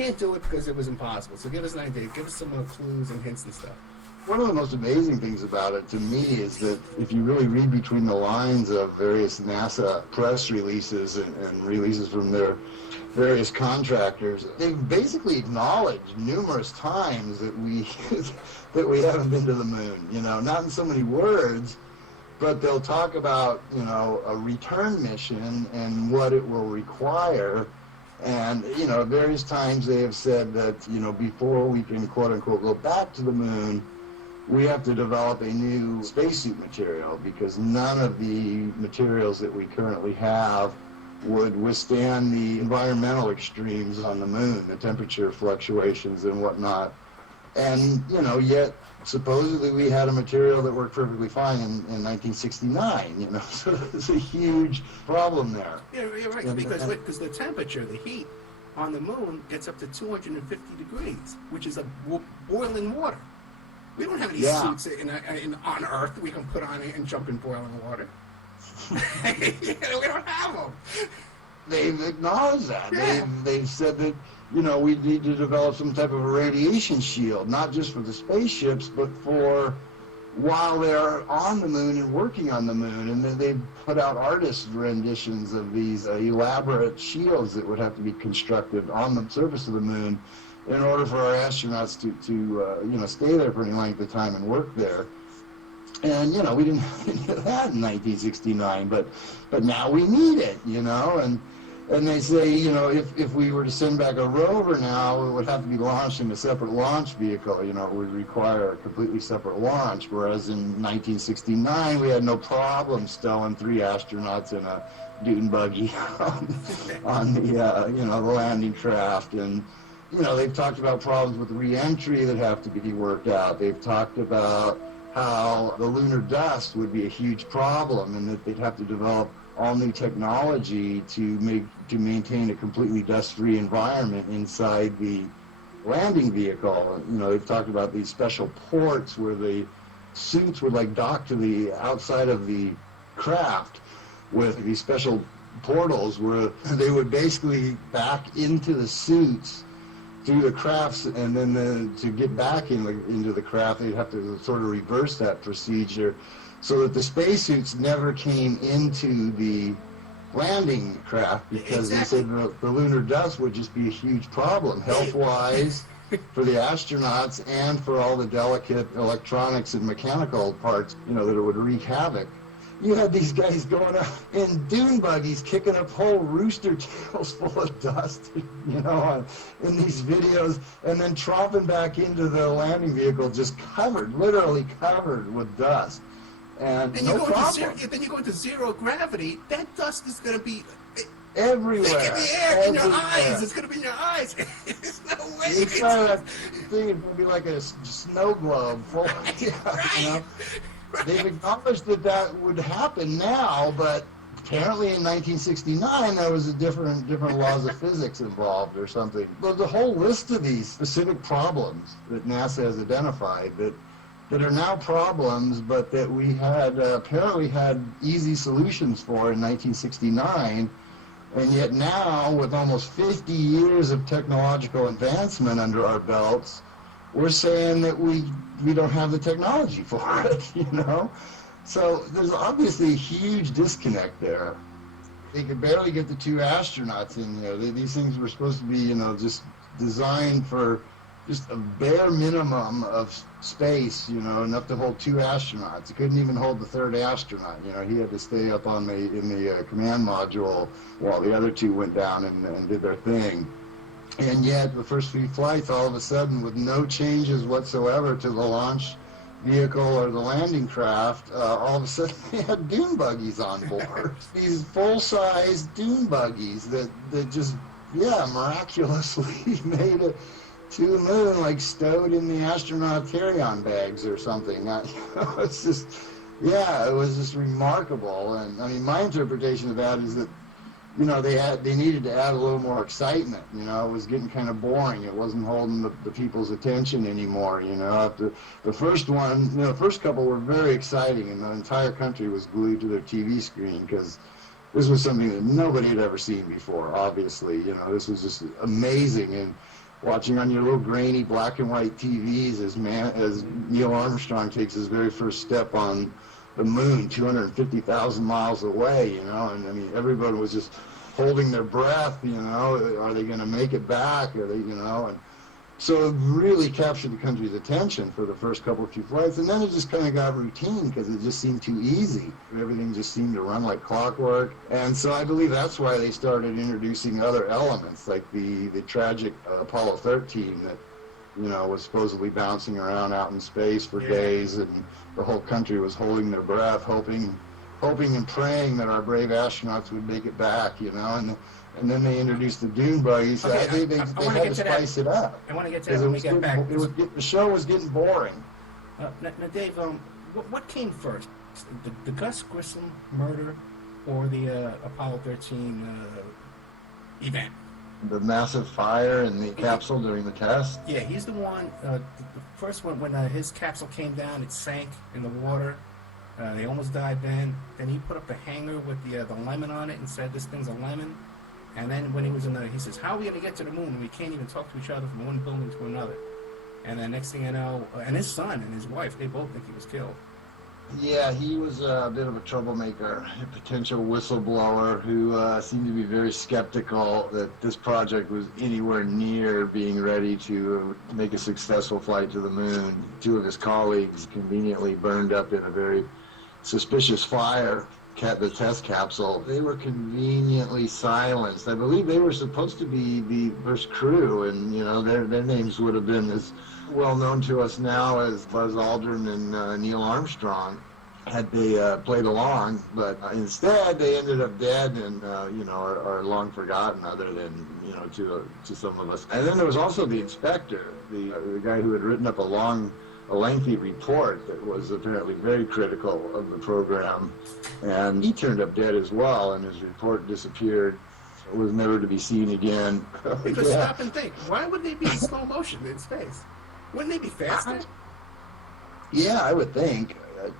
can't do it because it was impossible. So give us an idea. Give us some clues and hints and stuff. One of the most amazing things about it to me is that if you really read between the lines of various NASA press releases and releases from their various contractors, they've basically acknowledged numerous times that we that we haven't been to the moon. You know, not in so many words, but they'll talk about, you know, a return mission and what it will require. And, you know, various times they have said that, you know, before we can, quote unquote, go back to the moon, we have to develop a new spacesuit material because none of the materials that we currently have would withstand the environmental extremes on the moon, the temperature fluctuations and whatnot. And, you know, yet supposedly we had a material that worked perfectly fine in 1969, you know, so there's a huge problem there. Yeah, you're right, because the temperature, the heat on the moon gets up to 250 degrees, which is a boiling water. We don't have any suits on Earth we can put on and jump in boiling water. We don't have them. They've acknowledged that. Yeah. They've said that, you know, we need to develop some type of a radiation shield, not just for the spaceships, but for while they're on the moon and working on the moon. And then they've put out artist renditions of these elaborate shields that would have to be constructed on the surface of the moon in order for our astronauts to you know, stay there for any length of time and work there. And, you know, we didn't have any of that in 1969, but now we need it, you know, and they say, you know, if we were to send back a rover now, it would have to be launched in a separate launch vehicle, you know, it would require a completely separate launch, whereas in 1969 we had no problem stowing 3 astronauts in a dune buggy on the, you know, the landing craft. And, you know, they've talked about problems with re-entry that have to be worked out. They've talked about how the lunar dust would be a huge problem and that they'd have to develop all new technology to maintain a completely dust-free environment inside the landing vehicle. You know, they've talked about these special ports where the suits would like dock to the outside of the craft with these special portals where they would basically back into the suits through the crafts, and then to get back into the craft, they'd have to sort of reverse that procedure so that the spacesuits never came into the landing craft because they said the lunar dust would just be a huge problem health-wise for the astronauts and for all the delicate electronics and mechanical parts, you know, that it would wreak havoc. You had these guys going up in dune buggies, kicking up whole rooster tails full of dust, you know, in these videos, and then tromping back into the landing vehicle just covered, literally covered with dust. And then no problem. Then you go into zero gravity, that dust is going to be everywhere. In the air, in your eyes. It's going to be in your eyes. There's no way. It's that thing is going to be like a snow globe full of, you know. Right. They've acknowledged that would happen now, but apparently in 1969 there was a different laws of physics involved or something. But the whole list of these specific problems that NASA has identified that are now problems, but that we had apparently had easy solutions for in 1969, and yet now with almost 50 years of technological advancement under our belts, we're saying that we don't have the technology for it, you know? So there's obviously a huge disconnect there. They could barely get the 2 astronauts in there. These things were supposed to be, you know, just designed for just a bare minimum of space, you know, enough to hold 2 astronauts. It couldn't even hold the 3rd astronaut, you know. He had to stay up in the command module while the other 2 went down and did their thing. And yet, the first few flights, all of a sudden, with no changes whatsoever to the launch vehicle or the landing craft, all of a sudden they had dune buggies on board. These full-size dune buggies that just, yeah, miraculously made it to the moon, like stowed in the astronaut carry-on bags or something. It's just, yeah, it was just remarkable. And I mean, my interpretation of that is that, you know, they needed to add a little more excitement. You know, it was getting kind of boring. It wasn't holding the people's attention anymore. You know, after the first one, you know, the first couple were very exciting, and the entire country was glued to their TV screen because this was something that nobody had ever seen before. Obviously, you know, this was just amazing, watching on your little grainy black and white TVs as Neil Armstrong takes his very first step on the moon, 250,000 miles away, you know, and I mean, everybody was just holding their breath, you know, are they going to make it back? Are they, you know, and so it really captured the country's attention for the first few flights, and then it just kind of got routine because it just seemed too easy. Everything just seemed to run like clockwork, and so I believe that's why they started introducing other elements, like the tragic Apollo 13 that, you know, was supposedly bouncing around out in space for days, and the whole country was holding their breath, hoping and praying that our brave astronauts would make it back, you know, and then they introduced the dune buggies. Okay, They had to spice it up. I want to get to that when we get back. The show was getting boring. Now, Dave, what came first? The Gus Grissom murder or the Apollo 13 event? The massive fire in the capsule during the test? Yeah, he's the one, the first one, when his capsule came down, it sank in the water. They almost died then. Then he put up the hanger with the lemon on it and said, this thing's a lemon. And then when he was he says, how are we going to get to the moon? We can't even talk to each other from one building to another. And then next thing you know, and his son and his wife, they both think he was killed. Yeah, he was a bit of a troublemaker, a potential whistleblower who seemed to be very skeptical that this project was anywhere near being ready to make a successful flight to the moon. Two of his colleagues conveniently burned up in a very suspicious fire the test capsule. They were conveniently silenced. I believe they were supposed to be the first crew, and you know their names would have been as well known to us now as Buzz Aldrin and Neil Armstrong had they played along, but instead they ended up dead and you know are long forgotten, other than you know to some of us. And then there was also the inspector, the guy who had written up a lengthy report that was apparently very critical of the program, and he turned up dead as well, and his report disappeared, was never to be seen again. Because stop and think, why would they be in slow motion in space? Wouldn't they be faster? Yeah, I would think,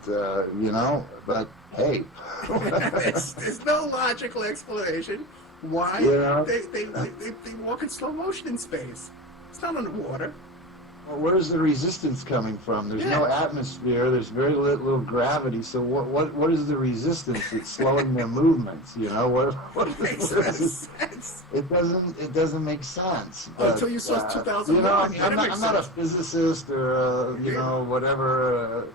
you know, but hey. There's no logical explanation why they walk in slow motion in space. It's not underwater. Well, where's the resistance coming from? There's no atmosphere. There's very little gravity. So what is the resistance that's slowing their movements? You know what makes sense. It doesn't make sense. But, until you saw 2001. You know, I mean, I'm not a physicist or you know whatever.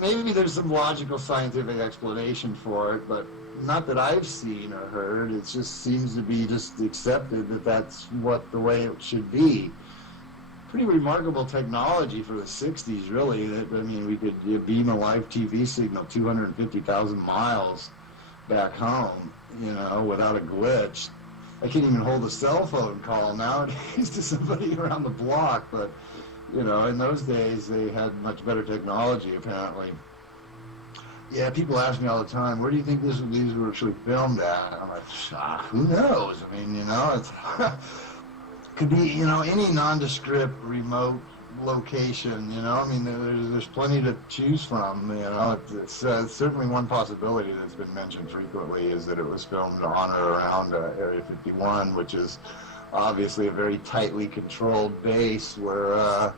Maybe there's some logical scientific explanation for it, but not that I've seen or heard. It just seems to be just accepted that that's the way it should be. Pretty remarkable technology for the 60s, really. I mean, we could beam a live TV signal 250,000 miles back home, you know, without a glitch. I can't even hold a cell phone call nowadays to somebody around the block, but, you know, in those days they had much better technology, apparently. Yeah, people ask me all the time, where do you think these were actually filmed at? I'm like, who knows? I mean, you know, it's... could be, you know, any nondescript remote location, you know. I mean, there's plenty to choose from, you know. It's certainly one possibility that's been mentioned frequently is that it was filmed on or around Area 51, which is obviously a very tightly controlled base where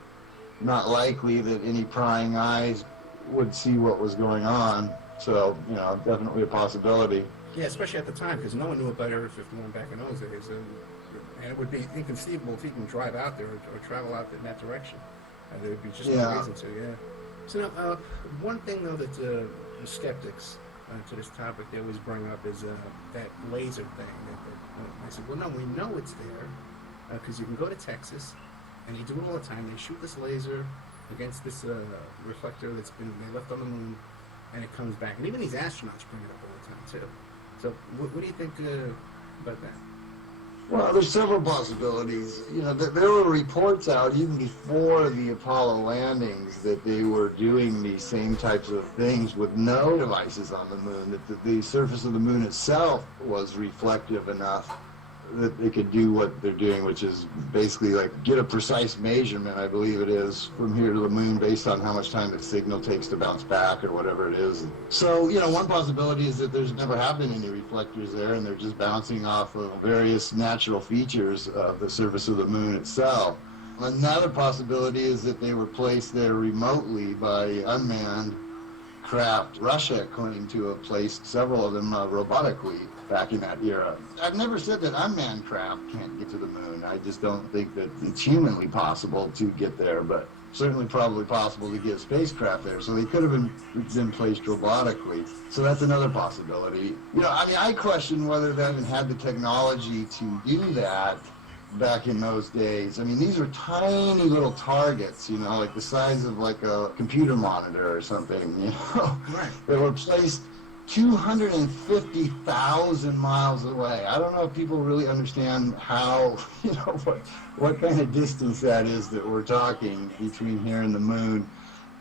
not likely that any prying eyes would see what was going on. So, you know, definitely a possibility. Yeah, especially at the time, because no one knew about Area 51 back in those days. And it would be inconceivable if he can drive out there or travel out in that direction. There would be just no reason to, So now, one thing, though, that the skeptics to this topic, they always bring up is that laser thing. I said, well, no, we know it's there, because you can go to Texas, and they do it all the time. They shoot this laser against this reflector they left on the moon, and it comes back. And even these astronauts bring it up all the time, too. So what do you think about that? Well, there's several possibilities. You know, there were reports out even before the Apollo landings that they were doing these same types of things with no devices on the moon, that the surface of the moon itself was reflective enough that they could do what they're doing, which is basically like get a precise measurement, I believe it is, from here to the moon based on how much time the signal takes to bounce back or whatever it is. So, one possibility is that there's never have been any reflectors there, and they're just bouncing off of various natural features of the surface of the moon itself. Another possibility is that they were placed there remotely by unmanned craft. Russia claimed to have placed several of them robotically back in that era. I've never said that unmanned craft can't get to the moon. I just don't think that it's humanly possible to get there, but certainly probably possible to get a spacecraft there. So they could have been placed robotically. So that's another possibility. I question whether they even had the technology to do that back in those days. These are tiny little targets, like the size of like a computer monitor or something, Right. They were placed 250,000 miles away. I don't know if people really understand how, what kind of distance that is that we're talking between here and the moon.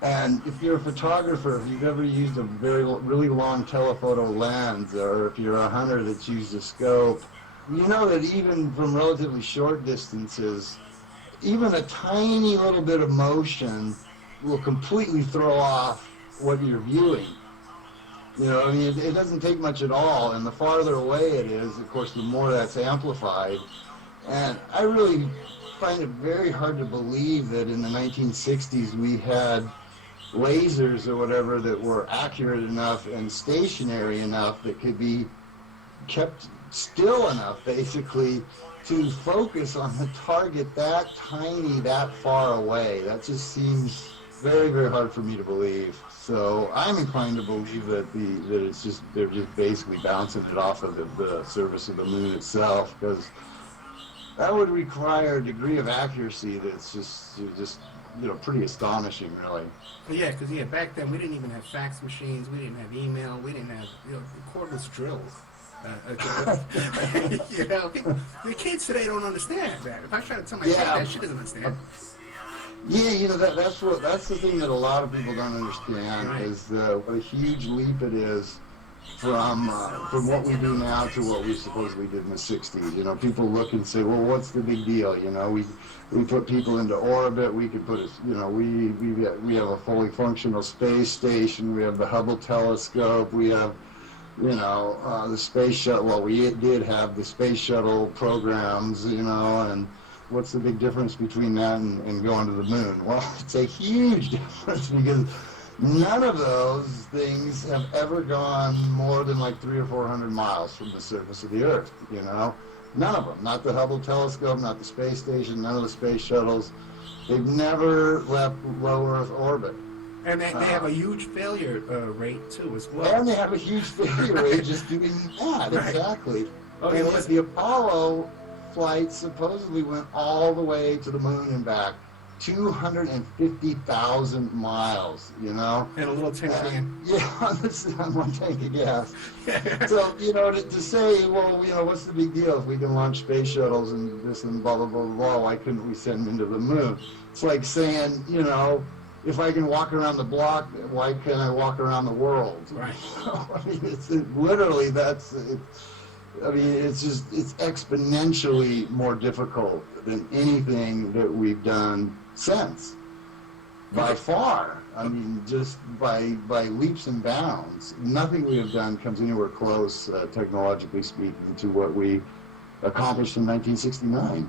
And if you're a photographer, if you've ever used a really long telephoto lens, or if you're a hunter that's used a scope, you know that even from relatively short distances, even a tiny little bit of motion will completely throw off what you're viewing. It doesn't take much at all, and the farther away it is, of course, the more that's amplified. And I really find it very hard to believe that in the 1960s we had lasers or whatever that were accurate enough and stationary enough that could be kept still enough, basically, to focus on the target that tiny, that far away. That just seems very, very hard for me to believe. So I'm inclined to believe that they're just basically bouncing it off of the surface of the moon itself, because that would require a degree of accuracy that's just pretty astonishing, really. Yeah, because back then we didn't even have fax machines, we didn't have email, we didn't have cordless drills. The kids today don't understand that. If I try to tell my kid that, she doesn't understand. Yeah, that's the thing that a lot of people don't understand, right, is what a huge leap it is from what we do now to what we supposedly did in the 60s. People look and say, well, what's the big deal? We put people into orbit. We could put we have a fully functional space station. We have the Hubble telescope. We have the space shuttle. Well, we did have the space shuttle programs, and what's the big difference between that and going to the moon? Well, it's a huge difference, because none of those things have ever gone more than like 300 or 400 miles from the surface of the Earth, None of them. Not the Hubble telescope, not the space station, none of the space shuttles. They've never left low Earth orbit. And they have a huge failure rate, too, as well. And they have a huge failure rate just doing that, right. Exactly. Okay, and the Apollo flight supposedly went all the way to the moon and back, 250,000 miles, And a little tank of gas. Yeah, on one tank of gas. So, to say, well, what's the big deal if we can launch space shuttles and this and blah, blah, blah, blah, why couldn't we send them into the moon? It's like saying, if I can walk around the block, why can't I walk around the world? Right. It's literally, it's exponentially more difficult than anything that we've done since. By far. Just by leaps and bounds. Nothing we have done comes anywhere close, technologically speaking, to what we accomplished in 1969.